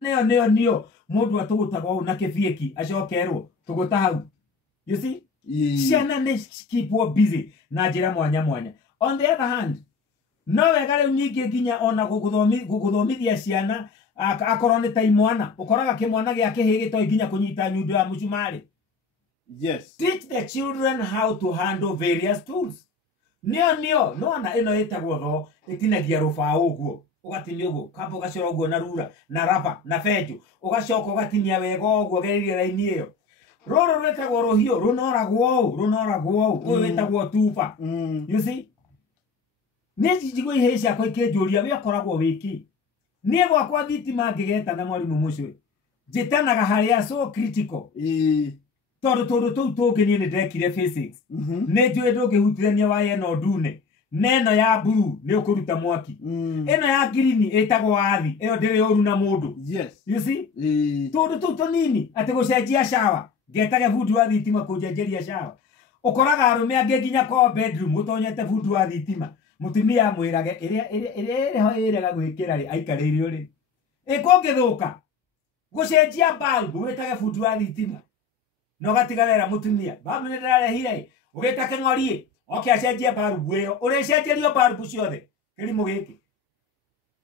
neo mundu atugutagwo na kibieki acokerwo tuguta hau. You see? Ciana ne keep busy na njira mwanya. On the other hand, no wega riu nyingi nginya ona guguthomithia ciana akorwo ni ta imwana ukoraga kimwana giake higito nginya kunyita nyundo ya mucumari. Yes. Teach the children how to handle various tools. Neo no na ino etagwo tho itinagia rufa uguo ugatinia uguo kabo gacoro uguo na rura na raba na benjo ugacoka ugatinia wega uguo geririe raini iyo. Roro rwetagwo rohio runoragwo uyu wetagwo tufa. You see? Neci jigo ihe ciakwa ikinjuria we akoragwo wiki. Nie gwakwa thitima ngigeta na mwarimu mucwe. Njitanaga haria so critical. Todo tungi ni ndekire physics. Ne njue ndungihutithania waya no ndune. Neno ya blue ni ukuruta mwaki. Eno ya green etagwo athi. Eyo ndiri oru na mundu. Yes. You see? Todo tunini ati gucenjia shawa. Getage fundi wa thitima kunjenjeria shawa. Ukoraga arume ange nginya ko bedroom utonyete fundi wa thitima. Mutumia mwirage ire ho irega gwikira ri aikarire uri. Ikongithuka. Gucenjia bulb wetage fundi wa thitima. No gatiga wera mutumia. Babu ni ndarehire. Ugeta ng'orie. Okay acenjia bulb iyo. Urecenjerio bulb ciothe. Kirimu giki.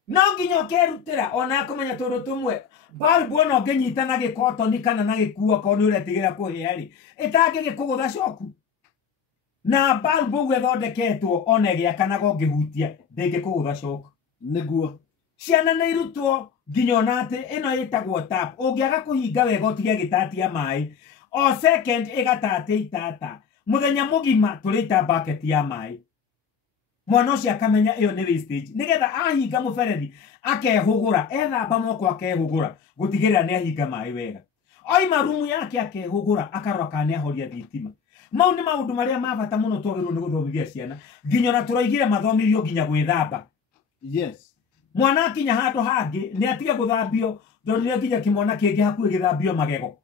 No nginya ukerutira ona kumenya tundu tumwe. Bulb ono nginyita na gikotoni kana na gikuo ko ni uretigira kuhia ri. Itangi gikugutha coku. Na bulb uwe thondeketwo ona giakanaga ngihutia ndingikugutha coku. Niguo. Ciana na irutwo nginya ona ati ino yitagwo tap. Ungiaga kuhinga wega utige gitatia mai. O second igatate itata. Muthenya mugima turita bucket ya mai. Mwana ucio akamenya iyo ni wastage. Nigetha ahinga muberethi akehugura ethamba moko akehugura gutigirira ni ahinga mai wega. Oima rumu yake akehugura akaroka ni ahoria thitima. Mau ni maundu maria mabata muno twagirwo ni guthomithia ciana. Nginya na turaigire mathomithio nginya gwithamba. Yes. Mwana akinya handu hangi ni atige guthambio ndonire nginya kimwana kingi hakuhi githambio magego.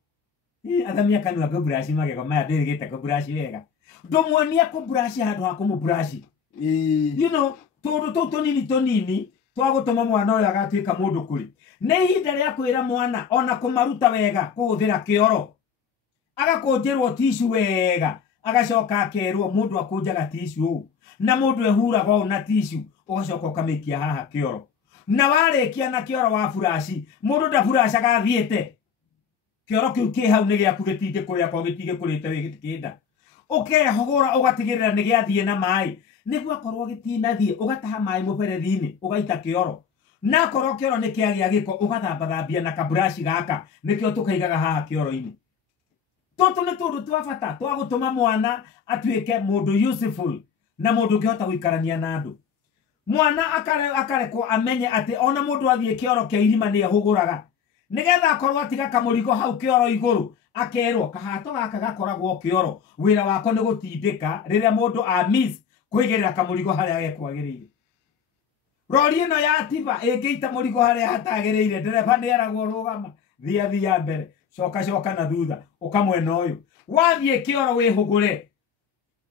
Athamia kanua go brush magego maya ndirigite go brush wega. Ndumuonia ku brush handu ha kumu brush. You know, todo tonini twagutuma mwana uyu agatuika mundu kuri. Ni ihinda ria kwira mwana ona kumaruta wega kuhuthira kioro. Agakunjirwo tissue wega, agacoka akerwo mundu akunjaga tissue na mundu ehuraga ona tissue ugacoka ukamikia haha kioro. Na warikia na kioro wa furashi, mundu nda furashi agathiete. Kioro kiu ki hau ni giaku gitinge kuria kwa gitinge kurite wi gitinda. Ukehogora ugatigirira ni giathie na mai. Niguo akorwo gitinathie ugataha mai muberethi-ini ugaita kioro. Na akorwo kioro ni kiagia giko ugathambia na kaburashi gaka nikio tukaigaga haha kioro-ini. Toto ni tundu twa bata twagutuma mwana atuike mundu useful na mundu ngihota guikarania na andu. Mwana akarekwo amenye ati ona mundu athie kioro kia irima ni ahuguraga. Nigetha akorwo atiga kamurigo hau kioro iguru akerwo kahato gaka gakoragwo kioro wira wako ni gutindika riria mundu a miss kuigirira kamurigo haria gekwagirire. Rori ino ya tiba ingiita murigo haria hatagirire ndereba ni eragwo rugama thia mbere coka na thutha ukamwena uyu wathie kioro wihugure.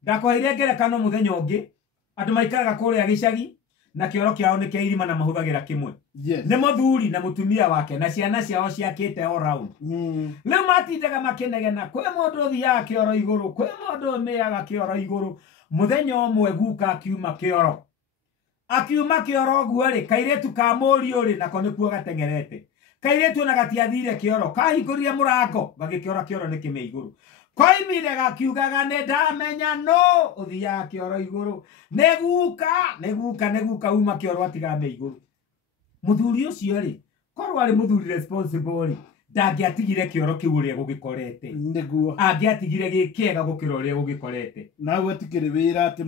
Ndakoheire ngerekano muthenya ungi andu maikaraga kuria gicagi na kioro kiao ni kia irima na mahuthagira kimwe. Yes. Ni muthuri na mutumia wake na ciana ciao ciakite all round. Riu matindaga makinegena kwi mundu thiaga kioro iguru kwi mundu meaga kioro iguru. Muthenya umwe guka akiuma kioro. Akiuma kioro guo ri kairetu ka muri ri nako nikuo gatengerete. Kairetu na gatiathire kioro kahingurire murango gagikiora kioro ni kime iguru. Koimire gakiugaga ne ndamenya no uthia kioro iguru. Neguka uma kioro atiga me iguru. Muthuri ucio ri korwo ari muthuri responsible ri ndangiatigire kioro kiu uria gugikorete. Niguo. Angiatigire gikiega gukira uria gugikorete. Nawe atikire wira ati